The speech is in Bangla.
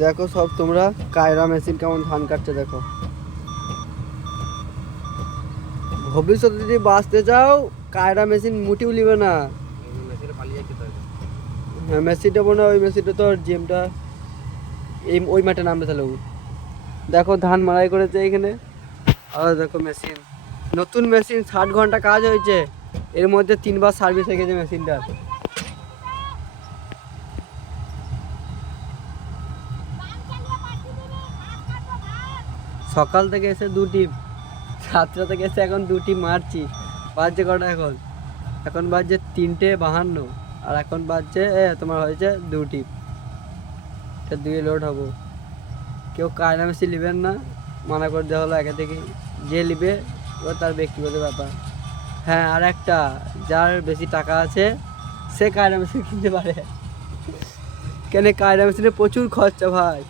দেখো সব তোমরা কায়রা মেশিন কেমন ধান কাটছে দেখো। ভবিষ্যতে যদি বাঁচতে চাও কায়রা মেশিন মুটিও নিবে না। হ্যাঁ মেসিটা মনে হয় ওই মেসিটা তো জিএমটা এই ওই মাঠে নামবে তাহলে ও। দেখো ধান মাড়াই করেছে এখানে। আর দেখো মেশিন, নতুন মেশিন 60 ঘন্টা কাজ হয়েছে, এর মধ্যে 3বার সার্ভিস হয়ে গেছে মেশিনটা। সকাল থেকে এসে 2 টিপ, 7টা থেকে এসে এখন 2 টিপ মারছি। বাজছে কটা এখন? এখন বাজছে 3টে 52, আর এখন বাজছে তোমার হয়েছে 2 টিপ। এটা 2 লোড হবো। কেউ কায়রা মেশিন নেবেন না, মানা করে দেওয়া হলো আগে থেকে। যে নেবে এবার তার ব্যক্তিগত ব্যাপার। হ্যাঁ আর একটা, যার বেশি টাকা আছে সে কায়রা মেশিন কিনতে পারে। কেন কায়রা মেশিনে প্রচুর খরচা ভাই।